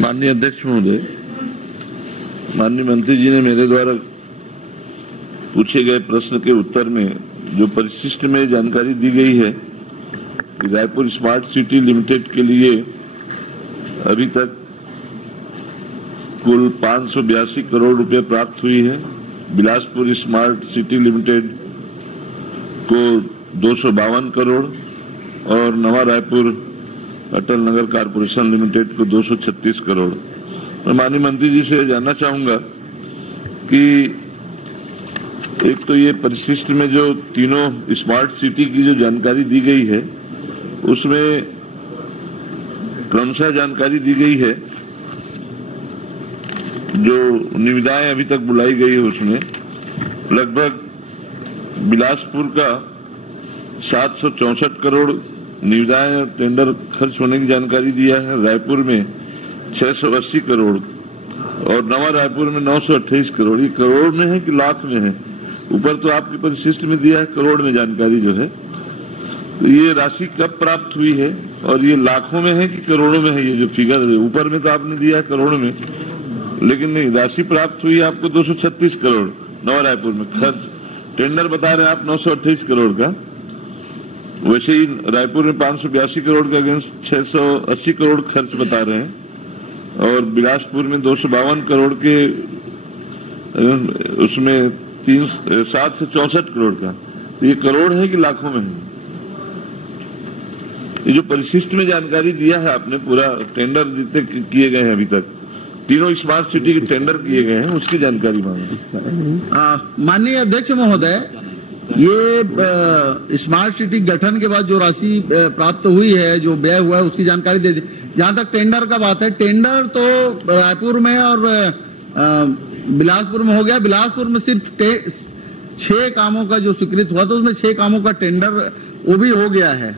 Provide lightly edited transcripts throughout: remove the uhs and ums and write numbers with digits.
माननीय अध्यक्ष महोदय, माननीय मंत्री जी ने मेरे द्वारा पूछे गए प्रश्न के उत्तर में जो परिशिष्ट में जानकारी दी गई है कि रायपुर स्मार्ट सिटी लिमिटेड के लिए अभी तक कुल 582 करोड़ रुपए प्राप्त हुई है। बिलासपुर स्मार्ट सिटी लिमिटेड को 252 करोड़ और नवा रायपुर अटल नगर कारपोरेशन लिमिटेड को 236 करोड़। मैं माननीय मंत्री जी से जानना चाहूंगा कि एक तो ये परिशिष्ट में जो तीनों स्मार्ट सिटी की जो जानकारी दी गई है उसमें क्रमशः जानकारी दी गई है, जो निविदाएं अभी तक बुलाई गई है उसमें लगभग बिलासपुर का 764 करोड़ निविदाएं टेंडर खर्च होने की जानकारी दिया है, रायपुर में 680 करोड़ और नवा रायपुर में 928 करोड़। ये करोड़ में है कि लाख में है? ऊपर तो आपके परिशिष्ट में दिया है करोड़ में जानकारी जो है, तो ये राशि कब प्राप्त हुई है और ये लाखों में है कि करोड़ों में है? ये जो फिगर है ऊपर में तो आपने दिया है करोड़ में, लेकिन नहीं, राशि प्राप्त हुई है आपको 236 करोड़ नवा रायपुर में। खर्च टेंडर बता रहे हैं आप 928 करोड़ का, वैसे ही रायपुर में 582 करोड़ के अगेंस्ट 680 करोड़ खर्च बता रहे हैं और बिलासपुर में 252 करोड़ के उसमें 764 करोड़ का। ये करोड़ है कि लाखों में है? ये जो परिशिष्ट में जानकारी दिया है आपने, पूरा टेंडर जितने किए गए हैं अभी तक तीनों स्मार्ट सिटी के टेंडर किए गए हैं उसकी जानकारी मांगे। माननीय अध्यक्ष महोदय, ये स्मार्ट सिटी गठन के बाद जो राशि प्राप्त हुई है, जो व्यय हुआ है, उसकी जानकारी दे दीजिए। जहां तक टेंडर का बात है, टेंडर तो रायपुर में और बिलासपुर में हो गया। बिलासपुर में सिर्फ 6 कामों का जो स्वीकृत हुआ था उसमें 6 कामों का टेंडर वो भी हो गया है,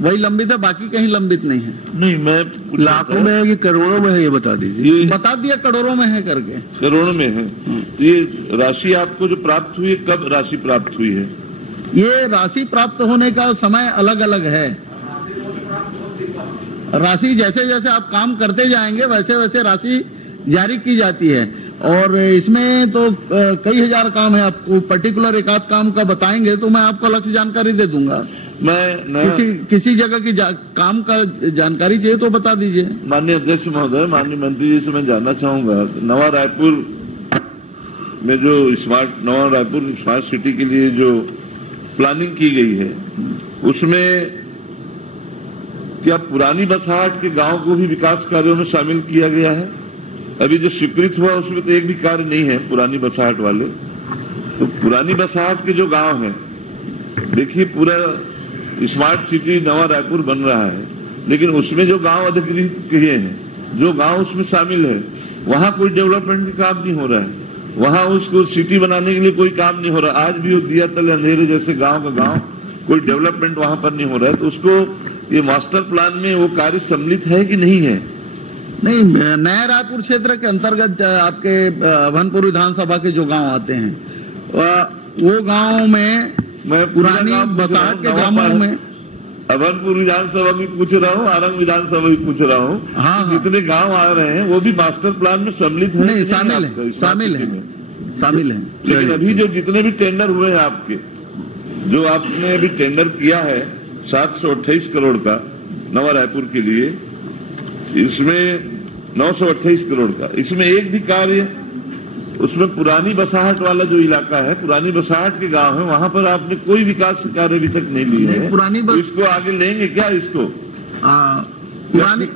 वही लंबित है, बाकी कहीं लंबित नहीं है। नहीं, मैं लाखों में है कि करोड़ों में है ये बता दीजिए। ये बता दिया करोड़ों में है करके। करोड़ों में है। तो ये राशि आपको जो प्राप्त हुई है, कब राशि प्राप्त हुई है? ये राशि प्राप्त होने का समय अलग अलग है। राशि जैसे जैसे आप काम करते जाएंगे वैसे वैसे राशि जारी की जाती है और इसमें तो कई हजार काम है। आपको पर्टिकुलर एक आध काम का बताएंगे तो मैं आपको अलग से जानकारी दे दूंगा। मैं किसी जगह की काम का जानकारी चाहिए तो बता दीजिए। माननीय अध्यक्ष महोदय, माननीय मंत्री जी से मैं जानना चाहूंगा, नवा रायपुर में जो नवा रायपुर स्मार्ट सिटी के लिए जो प्लानिंग की गई है उसमें क्या पुरानी बसाहट के गांव को भी विकास कार्यों में शामिल किया गया है? अभी जो स्वीकृत हुआ उसमें तो एक भी कार्य नहीं है पुरानी बसाहट वाले। तो पुरानी बसाहट के जो गांव हैं, देखिए पूरा स्मार्ट सिटी नवा रायपुर बन रहा है, लेकिन उसमें जो गांव अधिकृत किए हैं, जो गांव उसमें शामिल है, वहां कोई डेवलपमेंट का काम नहीं हो रहा है। वहां उसको सिटी बनाने के लिए कोई काम नहीं हो रहा। आज भी वो दिया तले अंधेरे जैसे गांव का गांव, कोई डेवलपमेंट वहां पर नहीं हो रहा है। तो उसको ये मास्टर प्लान में वो कार्य सम्मिलित है कि नहीं है? नहीं, नया रायपुर क्षेत्र के अंतर्गत आपके अभनपुर विधानसभा के जो गांव आते हैं, वो गांव में मैं पुरानी बसाहट के गांवों में अभनपुर विधानसभा भी पूछ रहा हूँ, आरंग विधानसभा भी पूछ रहा हूँ। हाँ, जितने गांव आ रहे हैं वो भी मास्टर प्लान में सम्मिलित है? नहीं, शामिल है। लेकिन अभी जो जितने भी टेंडर हुए हैं आपके, जो आपने अभी टेंडर किया है 728 करोड़ का नवा रायपुर के लिए, इसमें 928 करोड़ का, इसमें एक भी कार्य उसमें पुरानी बसाहट वाला जो इलाका है, पुरानी बसाहट के गांव है, वहां पर आपने कोई विकास कार्य अभी तक नहीं लिए है। तो इसको आगे लेंगे क्या? इसको पुरानी,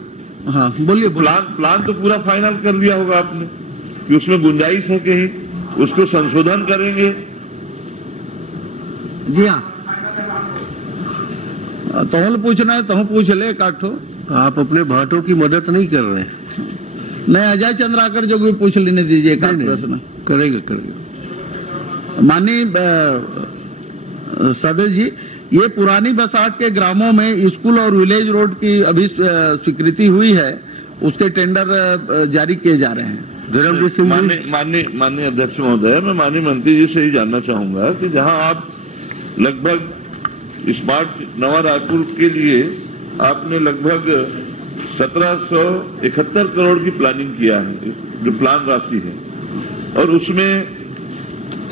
हाँ बोलिए। प्लान तो पूरा फाइनल कर लिया होगा आपने कि उसमें गुंजाइश है कहीं, उसको संशोधन करेंगे? जी हाँ, तोहल पूछना है तो पूछ ले काठो। आप अपने भाटों की मदद नहीं कर रहे हैं। नहीं, अजय चंद्राकर जो भी पूछ लेने दीजिए एक प्रश्न। करेगा। माननीय सदस्य जी, ये पुरानी बसाहट के ग्रामों में स्कूल और विलेज रोड की अभी स्वीकृति हुई है, उसके टेंडर जारी किए जा रहे हैं। माननीय अध्यक्ष महोदय, मैं माननीय मंत्री जी से ही जानना चाहूंगा कि जहां आप लगभग स्मार्ट नवा रायपुर के लिए आपने लगभग 1771 करोड़ की प्लानिंग किया है, जो प्लान राशि है, और उसमें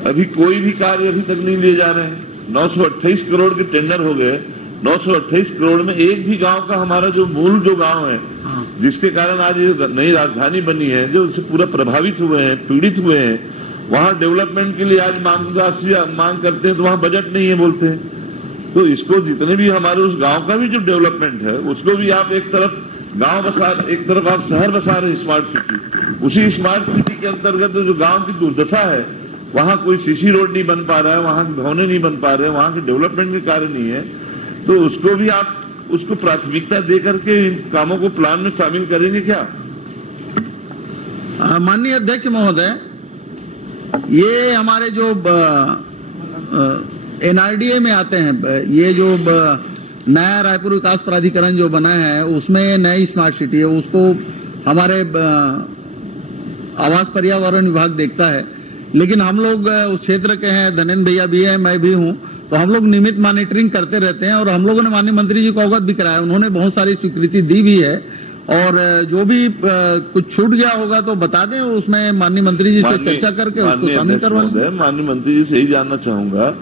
अभी कोई भी कार्य अभी तक नहीं लिए जा रहे हैं। 928 करोड़ के टेंडर हो गए। 928 करोड़ में एक भी गांव का हमारा जो मूल जो गांव है, जिसके कारण आज ये नई राजधानी बनी है, जो उससे पूरा प्रभावित हुए हैं, पीड़ित हुए हैं, वहां डेवलपमेंट के लिए आज मांग करते हैं तो वहां बजट नहीं है बोलते हैं। तो इसको जितने भी हमारे उस गांव का भी जो डेवलपमेंट है, उसको भी आप एक तरफ गांव बसा, एक तरफ आप शहर बसा रहे हैं स्मार्ट सिटी। उसी स्मार्ट सिटी के अंतर्गत जो गांव की दुर्दशा है, वहां कोई सीसी रोड नहीं बन पा रहा है, वहां के भवने नहीं बन पा रहे हैं, वहां के डेवलपमेंट के कार्य नहीं है, तो उसको भी आप उसको प्राथमिकता देकर के इन कामों को प्लान में शामिल करेंगे क्या? माननीय अध्यक्ष महोदय, ये हमारे जो एनआरडीए में आते हैं, ये जो नया रायपुर विकास प्राधिकरण जो बना है, उसमें नई स्मार्ट सिटी है, उसको हमारे आवास पर्यावरण विभाग देखता है। लेकिन हम लोग उस क्षेत्र के हैं, धनेन्द्र भैया भी है, मैं भी हूं, तो हम लोग नियमित मॉनिटरिंग करते रहते हैं और हम लोगों ने माननीय मंत्री जी को अवगत भी कराया। उन्होंने बहुत सारी स्वीकृति दी भी है, और जो भी कुछ छूट गया होगा तो बता दें, उसमें माननीय मंत्री जी से चर्चा करके उसको शामिल करवाएंगे। माननीय मंत्री जी से ही जानना चाहूंगा,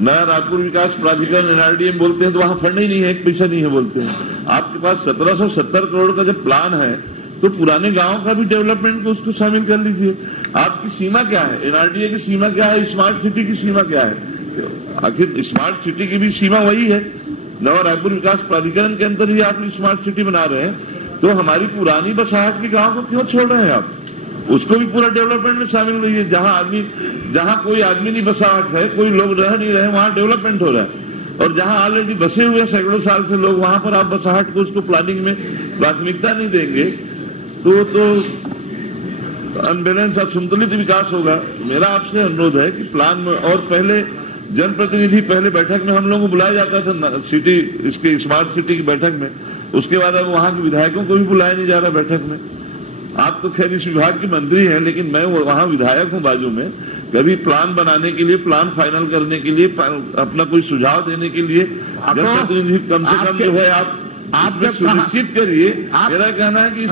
नया रायपुर विकास प्राधिकरण एनआरडीएम बोलते हैं तो वहां फंड ही नहीं है, एक पैसा नहीं है बोलते हैं। आपके पास 1770 करोड़ का जब प्लान है, तो पुराने गांव का भी डेवलपमेंट को उसको शामिल कर लीजिए। आपकी सीमा क्या है? एनआरडीए की सीमा क्या है? स्मार्ट सिटी की सीमा क्या है? आखिर स्मार्ट सिटी की भी सीमा वही है। नवा रायपुर विकास प्राधिकरण के अंदर ही आप स्मार्ट सिटी बना रहे हैं, तो हमारी पुरानी बसाहट के गांव को क्यों छोड़ रहे हैं आप? उसको भी पूरा डेवलपमेंट में शामिल रहिए। जहां कोई आदमी नहीं बसाहट है, कोई लोग रह नहीं रहे, वहां डेवलपमेंट हो रहा है, और जहां ऑलरेडी बसे हुए सैकड़ों साल से लोग, वहां पर आप बसाहट को उसको प्लानिंग में प्राथमिकता नहीं देंगे तो अनबैलेंस, असंतुलित विकास होगा। मेरा आपसे अनुरोध है कि प्लान में, और पहले जनप्रतिनिधि, पहले बैठक में हम लोगों को बुलाया जाता था सिटी, इसके स्मार्ट सिटी की बैठक में, उसके बाद अब वहां के विधायकों को भी बुलाया नहीं जा रहा बैठक में। आप तो खैर इस विभाग के मंत्री हैं, लेकिन मैं वहां विधायक हूं बाजू में। कभी प्लान बनाने के लिए, प्लान फाइनल करने के लिए, अपना कोई सुझाव देने के लिए जनप्रतिनिधि कम से कम जो है आप सुनिश्चित करिए। मेरा कहना है कि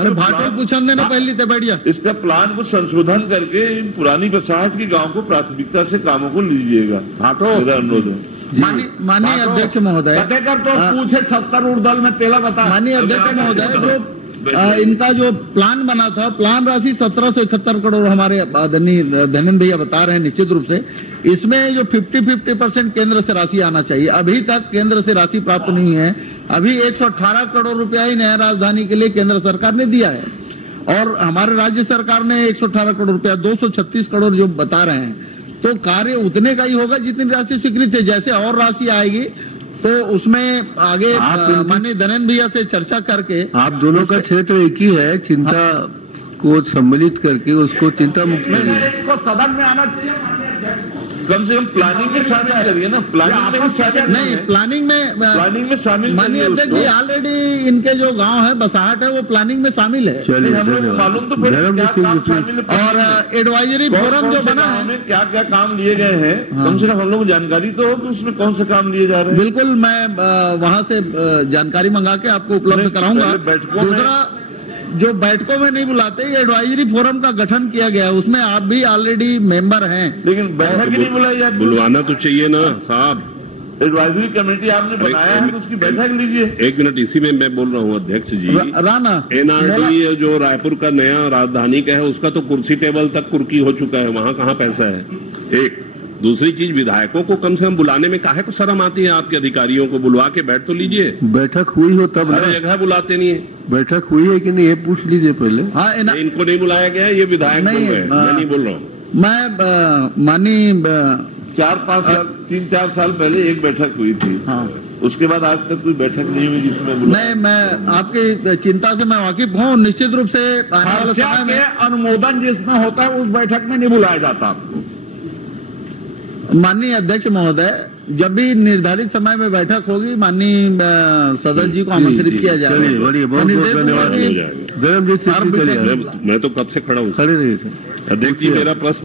इसका प्लान को संशोधन करके पुरानी बसाहट के गांव को प्राथमिकता से कामों को लीजिएगा। मेरा अनुरोध है। माननीय अध्यक्ष महोदय, पूछे 70 उर्दल में तेला बता। माननीय अध्यक्ष महोदय, जो इनका जो प्लान बना था, प्लान राशि 1771 करोड़ हमारे धनेन्द्र भैया बता रहे हैं। निश्चित रूप से इसमें जो 50% केंद्र से राशि आना चाहिए, अभी तक केंद्र से राशि प्राप्त नहीं है। अभी 118 करोड़ रुपया ही नया राजधानी के लिए केंद्र सरकार ने दिया है, और हमारे राज्य सरकार ने 118 करोड़ रुपया, 236 करोड़ जो बता रहे हैं, तो कार्य उतने का ही होगा जितनी राशि स्वीकृत है। जैसे और राशि आएगी तो उसमें आगे माननीय धनेन्द्र भैया से चर्चा करके, आप दोनों का क्षेत्र एक ही है, चिंता को सम्मिलित करके उसको चिंता मुक्त को सदन में आना चाहिए। कम से कम प्लानिंग में शामिल करिए ना। प्लानिंग में शामिल नहीं, प्लानिंग में शामिल। माननीय अध्यक्ष जी, ऑलरेडी इनके जो गांव है, बसाहट है, वो प्लानिंग में शामिल है। चलिए, हम लोग मालूम तो और एडवाइजरी फोरम जो बना है, क्या क्या काम लिए गए हैं, कम से कम हम लोग जानकारी तो हो कि उसमें कौन से काम लिए जा रहे हैं। बिल्कुल, मैं वहां से जानकारी मंगा के आपको उपलब्ध कराऊंगा। दूसरा, जो बैठकों में नहीं बुलाते, ये एडवाइजरी फोरम का गठन किया गया है, उसमें आप भी ऑलरेडी मेंबर हैं, लेकिन बैठक ही नहीं बुलाई जाती। बुलवाना तो चाहिए ना साहब। एडवाइजरी कमेटी आपने बनाया है, तो उसकी बैठक लीजिए। एक मिनट, इसी में मैं बोल रहा हूँ अध्यक्ष जी। राना, एनआरडी जो रायपुर का नया राजधानी का है, उसका तो कुर्सी टेबल तक कुर्की हो चुका है, वहाँ कहाँ पैसा है? एक दूसरी चीज, विधायकों को कम से कम बुलाने में काहे को शर्म आती है? आपके अधिकारियों को बुलवा के बैठ तो लीजिए। बैठक हुई हो तब, हर जगह बुलाते नहीं है। बैठक हुई है कि नहीं, ये पूछ लीजिए पहले। हाँ, इनको नहीं बुलाया गया, ये विधायक बोल रहे हैं, मैं नहीं बोल रहा हूँ। मैं मानी 4-5 साल, 3-4 साल पहले एक बैठक हुई थी। हाँ। उसके बाद आज तक कोई बैठक नहीं हुई जिसमें नहीं। मैं आपकी चिंता से मैं वाकिफ हूँ। निश्चित रूप से आने वाले समय में अनुमोदन जिसमें होता है, उस बैठक में नहीं बुलाया जाता। माननीय अध्यक्ष महोदय, जब भी निर्धारित समय में बैठक होगी, माननीय सदस्य जी को आमंत्रित किया जाएगा। चलिए, बढ़िया, बहुत बहुत धन्यवाद। मैं तो कब से खड़ा हूँ, खड़े रहिए अध्यक्ष जी। मेरा प्रश्न